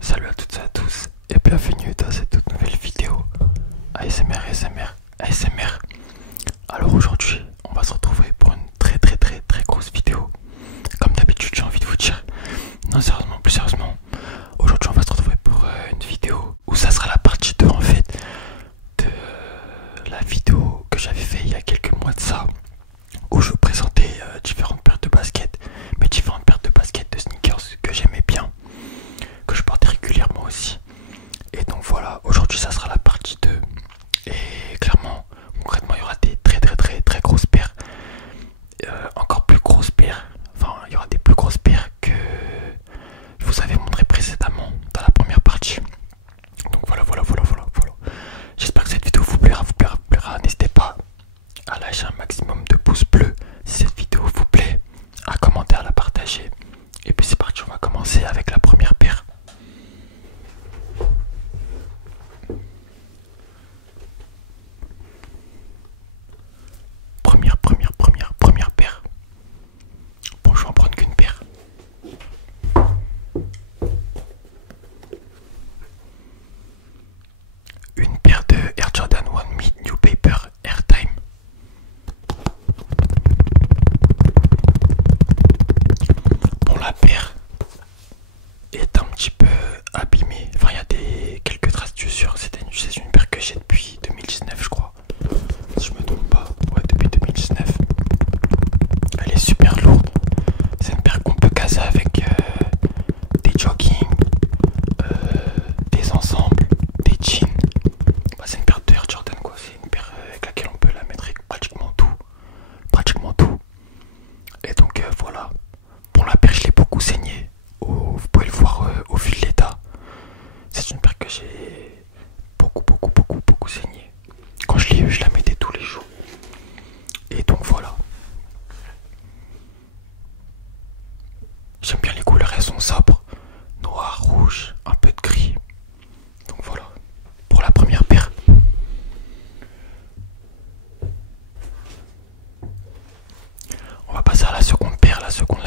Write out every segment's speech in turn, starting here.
salut à toutes et à tous et bienvenue dans cette toute nouvelle vidéo ASMR. Alors aujourd'hui on va se retrouver pour une très grosse vidéo. Comme d'habitude j'ai envie de vous dire, non sérieusement, plus sérieusement, aujourd'hui on va se retrouver pour une vidéo où ça sera la partie 2 en fait de la vidéo que j'avais fait il y a quelques mois de ça, où je présentais différentes paires de baskets, mes différentes paires de baskets de sneakers que j'aimais bien, que je portais régulièrement aussi. Et donc voilà, aujourd'hui ça sera la partie 2. Et clairement, concrètement, il y aura des très grosses paires, encore plus grosses paires, enfin il y aura des plus grosses paires que je vous avais montré précédemment dans la première partie. Donc voilà. J'espère que cette vidéo vous plaira. N'hésitez pas à lâcher un maximum de pouces bleus si cette vidéo vous plaît, à commenter, à la partager. Et puis c'est parti, on va commencer avec la première paire. Première paire. Bon, je vais en prendre qu'une paire. Une paire de Air Jordan 1 Mid New Paper Airtime. Bon, la paire est un petit peu abîmée. Enfin, il y a quelques traces d'usure. C'est une paire que j'ai depuis 2019, je crois. Si je me trompe pas. Ouais, depuis 2019. Elle est super lourde. C'est une paire qu'on peut caser avec des jogging, des ensembles, des jeans. Bah, c'est une paire de Air Jordan quoi. C'est une paire avec laquelle on peut la mettre avec pratiquement tout. Et donc voilà. Bon, la paire je l'ai beaucoup saignée. Vous pouvez le voir au vu de l'état. C'est une paire que j'ai beaucoup saignée. Quand je l'ai eu, je la mettais tous les jours. Et donc voilà. J'aime bien les couleurs, elles sont sobres. Noir, rouge, un peu de gris. Donc voilà. Pour la première paire. On va passer à la seconde paire. La seconde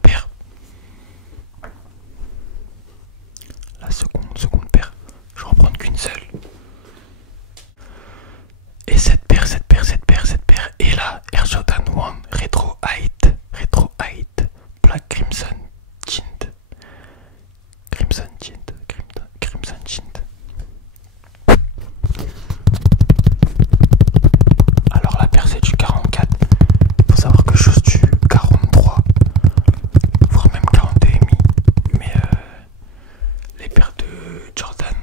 paire. La seconde paire. Je vais en prendre qu'une seule. Et cette paire est la Air Jordan 1 Retro Height Black Crimson Tint. Alors la paire c'est du 44. Faut savoir que je suis du 43, voire même 42,5. Mais les paires de Jordan,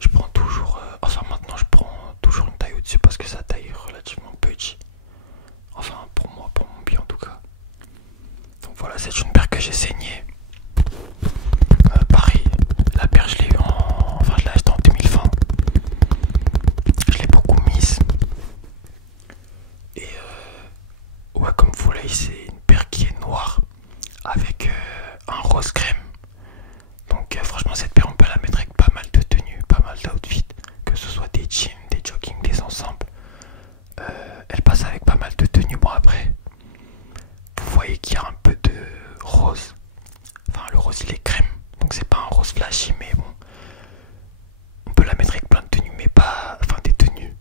je prends toujours, enfin maintenant je prends toujours une taille au-dessus parce que sa taille est relativement petit. Enfin pour moi, pour mon bien en tout cas. Donc voilà, c'est une paire que j'ai saignée. Pareil, la paire je l'ai eu enfin je l'ai achetée en 2020. Je l'ai beaucoup mise. Et ouais, comme vous voyez, c'est une paire qui est noire avec un rose crème. Donc franchement cette paire on peut la mettre avec pas mal de tenues, pas mal d'outfits, que ce soit des jeans, des jogging, des ensembles. Elle passe avec pas mal de tenues. Bon après, vous voyez qu'il y a un peu de rose. Enfin le rose il est crème, donc c'est pas un rose flashy, mais bon. On peut la mettre avec plein de tenues, mais pas, enfin des tenues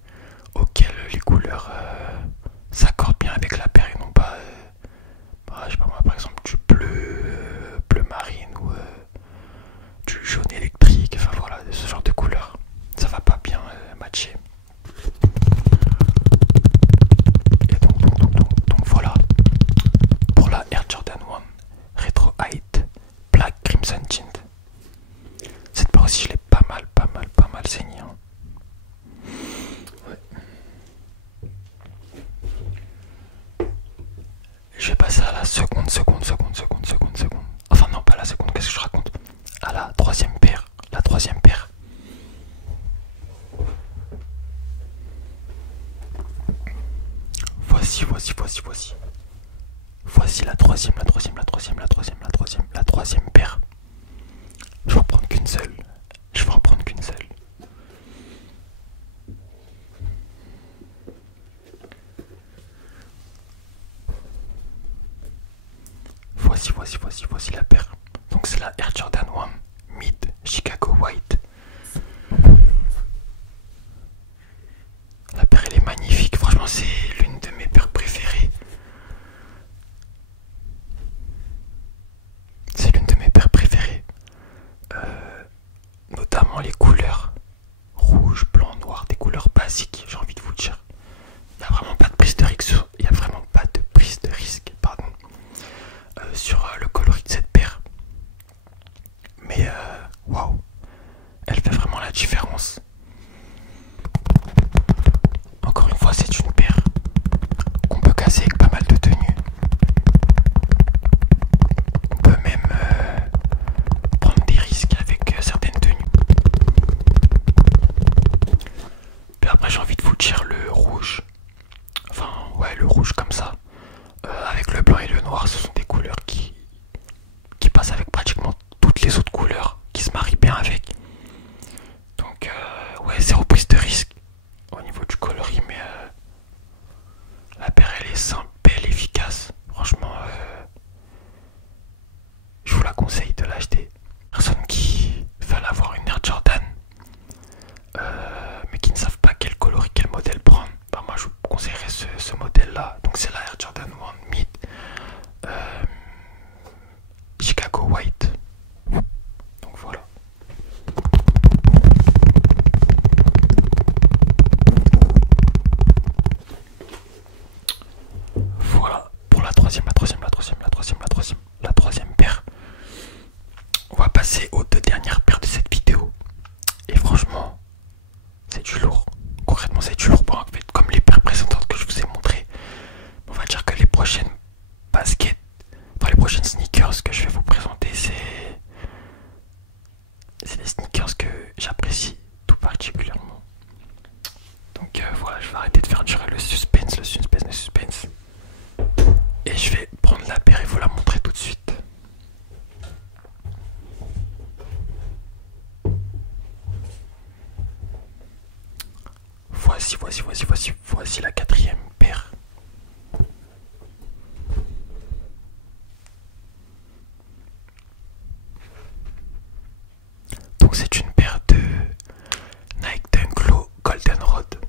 auxquelles les couleurs s'accordent bien avec la paire et non pas, je sais pas moi, par exemple du bleu marine Donc c'est la Air Jordan 1 Mid Chicago White. La paire elle est magnifique, franchement c'est l'une de mes paires préférées. C'est l'une de mes paires préférées. Notamment les couleurs rouge, blanc, noir, des couleurs basiques, j'ai envie de vous dire. Il n'y a vraiment pas de prise de risque sur, il y a vraiment pas de prise de risque, pardon, sur le coloris de cette paire. Mais waouh, elle fait vraiment la différence. Encore une fois, c'est une paire qu'on peut casser avec pas mal de tenues. On peut même prendre des risques avec certaines tenues. Puis après, j'ai envie de vous dire le rouge. Enfin, ouais, le rouge comme ça. Avec le blanc et le noir, ce sont des couleurs qui passent avec pratiquement toutes les autres couleurs, qui se marient bien avec. Donc, ouais, zéro prise de risque au niveau du coloris, mais la paire elle est simple, belle, efficace. Franchement, je vous la conseille de l'acheter. Personne qui veulent avoir une Air Jordan, mais qui ne savent pas quel coloris, quel modèle prendre, bah moi je vous conseillerais ce modèle là. Donc c'est la Air Jordan 1 Mid Chicago White. Donc voilà. Voilà pour la troisième paire. On va passer aux deux dernières paires de cette vidéo. Et franchement, c'est du lourd. Concrètement, c'est du lourd. Bon, en fait, comme les paires précédentes que je vous ai montrées, on va dire que les prochaines baskets, enfin les prochaines sneakers que je vais vous présenter, c'est des sneakers que j'apprécie tout particulièrement. Donc voilà, je vais arrêter de faire durer le suspense. Et je vais prendre la paire et vous la montrer tout de suite. Voici la quatrième paire. Donc c'est une paire de Nike Dunk Low Goldenrod.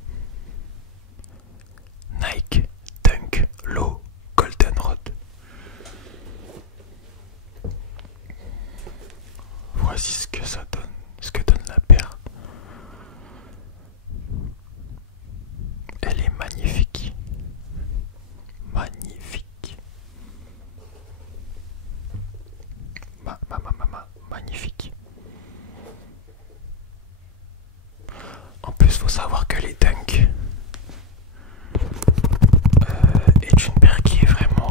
Nike Dunk Low Goldenrod. Voici ce que ça donne, ce que donne la paire. Elle est magnifique. Magnifique. Magnifique. En plus, faut savoir que les Dunk est une paire qui est vraiment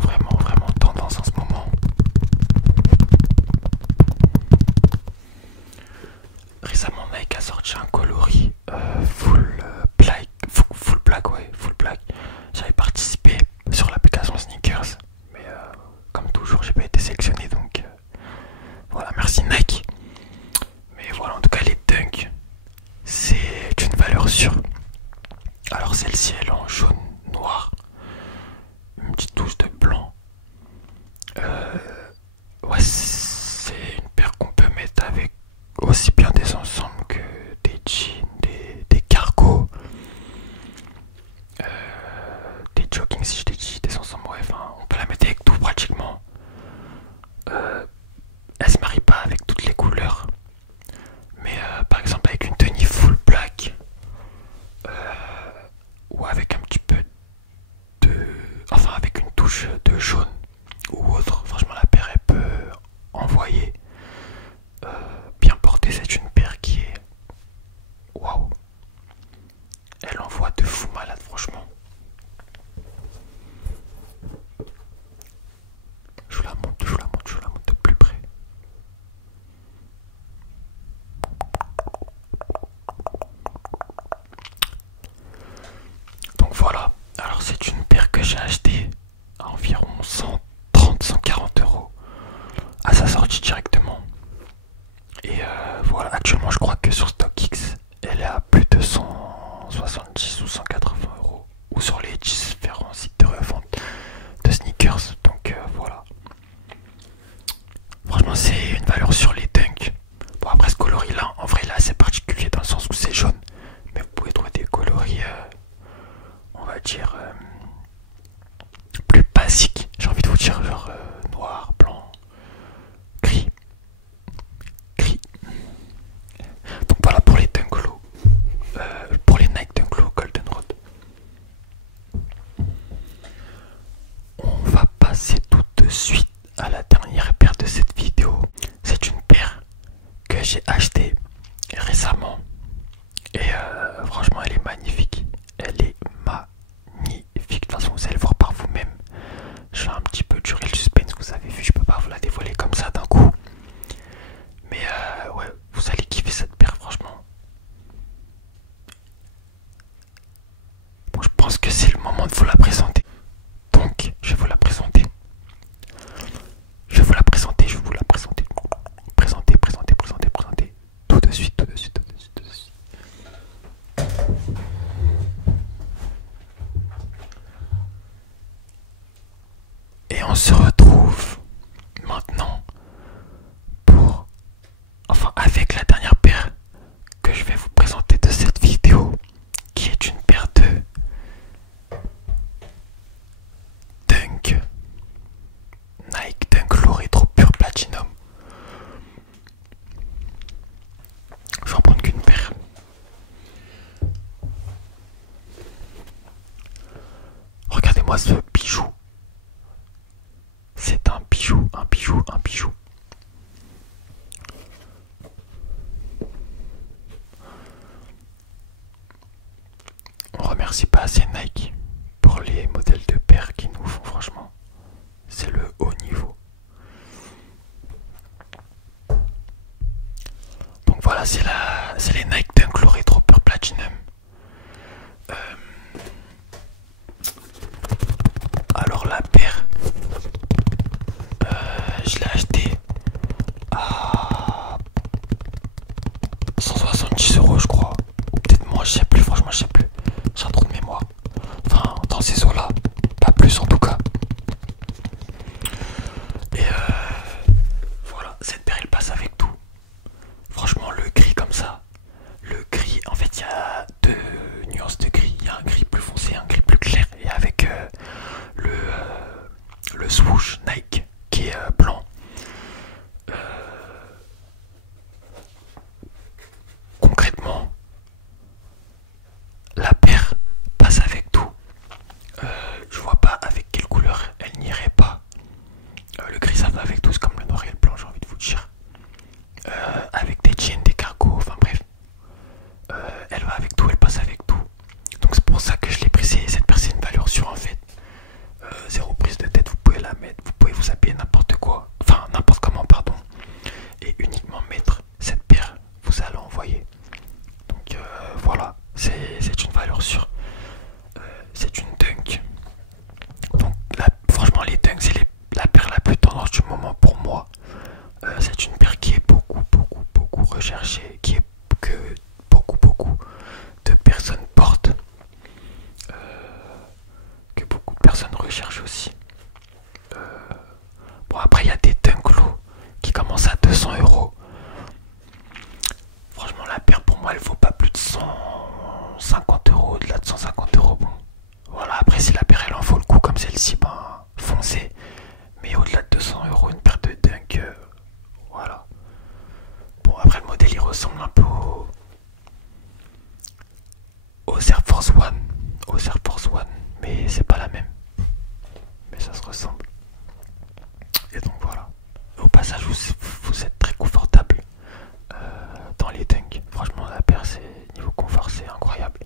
tendance en ce moment. Récemment, Nike a sorti un coloris full black. J'avais participé sur l'application Sneakers, mais comme toujours, j'ai pas été sélectionné, donc voilà, merci Nike. Mais voilà, en tout cas, les Dunk, c'est une valeur sûre. Alors celle-ci, elle est en jaune, noir, une petite touche de blanc. Ouais, c'est une paire qu'on peut mettre avec aussi bien des ensembles que des jeans, des cargos, des jogging, si je t'ai dit, des ensembles, ouais, enfin, on peut la mettre avec tout pratiquement. Elle se marie pas avec toutes les couleurs, mais par exemple avec une tenue full black, ou avec un petit peu de, enfin avec une touche de jaune ou autre, franchement la paire elle peut envoyer. Bien portée, c'est une paire qui est waouh, elle envoie de fou malade, franchement. Je vous la montre de plus près. Donc voilà, alors c'est une paire que j'ai achetée à environ 130-140 euros à sa sortie directement. Et voilà, actuellement je crois que sur StockX elle est à plus de 170 ou 180 euros, ou sur les différents sites de revente de sneakers. Donc voilà, franchement c'est une valeur sur les dunks. Bon, après ce coloris là, en vrai là c'est particulier dans le sens où c'est jaune. Mais vous pouvez trouver des coloris, on va dire, plus basiques. J'ai envie de vous dire genre noir, blanc, gris. Gris. Donc voilà pour les Dunk Low. Pour les Nike Dunk Low Golden Road. On va passer tout de suite à la dernière paire de cette vidéo. C'est une paire que j'ai achetée récemment. Et franchement elle est magnifique. Elle est magnifique. De toute façon vous allez le voir par vous-même. J'ai un petit peu duré le suspense, vous avez vu, je peux pas vous la dévoiler comme ça d'un coup. Mais ouais, vous allez kiffer cette paire franchement. Bon, je pense que c'est le moment de vous la présenter. Donc, je vais vous la présenter. Je vais vous la présenter, je vais vous la présenter. Présenter, présenter, présenter, présenter. Tout de suite, tout de suite, tout de suite, tout de suite. Et on se retrouve maintenant pour, enfin avec la dernière paire que je vais vous présenter de cette vidéo, qui est une paire de Dunk Nike Dunk Low Retro Pure Platinum. Je vais en prendre qu'une paire. Regardez-moi ce bijou. C'est un bijou, un bijou, un bijou. On remercie pas assez Nike pour les modèles de paires qu'ils nous font, franchement. C'est le haut niveau. Donc voilà, c'est les Nike Dunk Low Retro Pure Platinum. Alors la paire, je l'ai achetée à 170 €, je crois. Ou peut-être moins, je sais plus, franchement je sais plus. J'ai un trou de mémoire. Enfin, dans ces eaux-là. Pas plus en tout cas. Et voilà, cette paire elle passe avec tout. Franchement, le gris comme ça. Le gris, en fait, il y a deux nuances de gris. Il y a un gris plus foncé, un gris plus clair. Et avec le swoosh Nike qui est blanc. Concrètement, la paire passe avec tout. Je vois pas avec quelle couleur elle n'irait pas. Le gris ça va avec tout, c'est comme le noir et le blanc, j'ai envie de vous dire. Avec des jeans, des cargos, enfin bref. Elle va avec tout, elle passe avec tout. Donc c'est pour ça que je l'ai pris. Cette paire c'est une valeur sûre en fait. Zéro prise de tête, vous pouvez la mettre, vous pouvez vous habiller n'importe quoi, enfin n'importe comment pardon. Et uniquement mettre cette paire, vous allez envoyer. Donc voilà, c'est une valeur sûre. C'est une Dunk. Donc franchement les Dunks c'est la paire la plus tendance du moment pour moi. C'est une paire qui est beaucoup recherchée, que beaucoup de personnes portent, que beaucoup de personnes recherchent aussi. Bon après il y a des Dunk Low qui commencent à 200 €. Franchement la paire pour moi elle vaut pas plus de 150 €, au-delà de 150 €. Bon voilà, après si la paire elle en vaut le coup comme celle-ci, ben foncez. Mais au-delà de 200 € une paire de Dunk, voilà. Bon après le modèle il ressemble un peu aux Air Force One. Aux Air Force One, mais c'est pas la même. Mais ça se ressemble. Et donc voilà. Au passage vous êtes très confortable dans les Dunk. Franchement la paire c'est niveau confort c'est incroyable.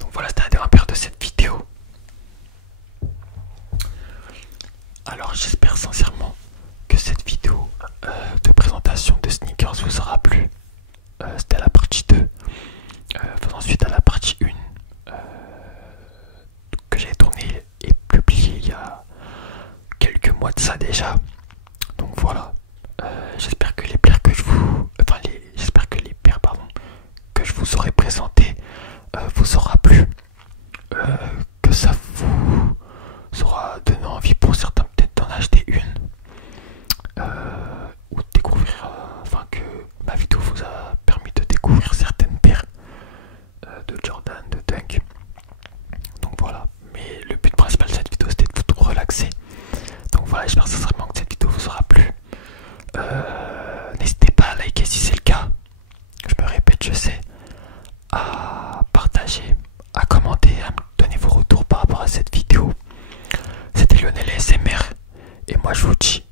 Donc voilà, c'était la dernière paire de cette vidéo. Alors j'espère sincèrement que cette vidéo de présentation de sneakers vous aura plu. C'était la partie 2. Faisons ensuite à la partie 1 que j'ai tournée et publiée il y a quelques mois de ça déjà. Donc voilà. J'espère que les paires que j'espère que les paires que je vous aurai présentées vous aura plu. Que ça vous aura donné envie pour certains peut-être d'en acheter une. je sais, à partager, à commenter, à me donner vos retours par rapport à cette vidéo. C'était Lionel SMR et moi je vous dis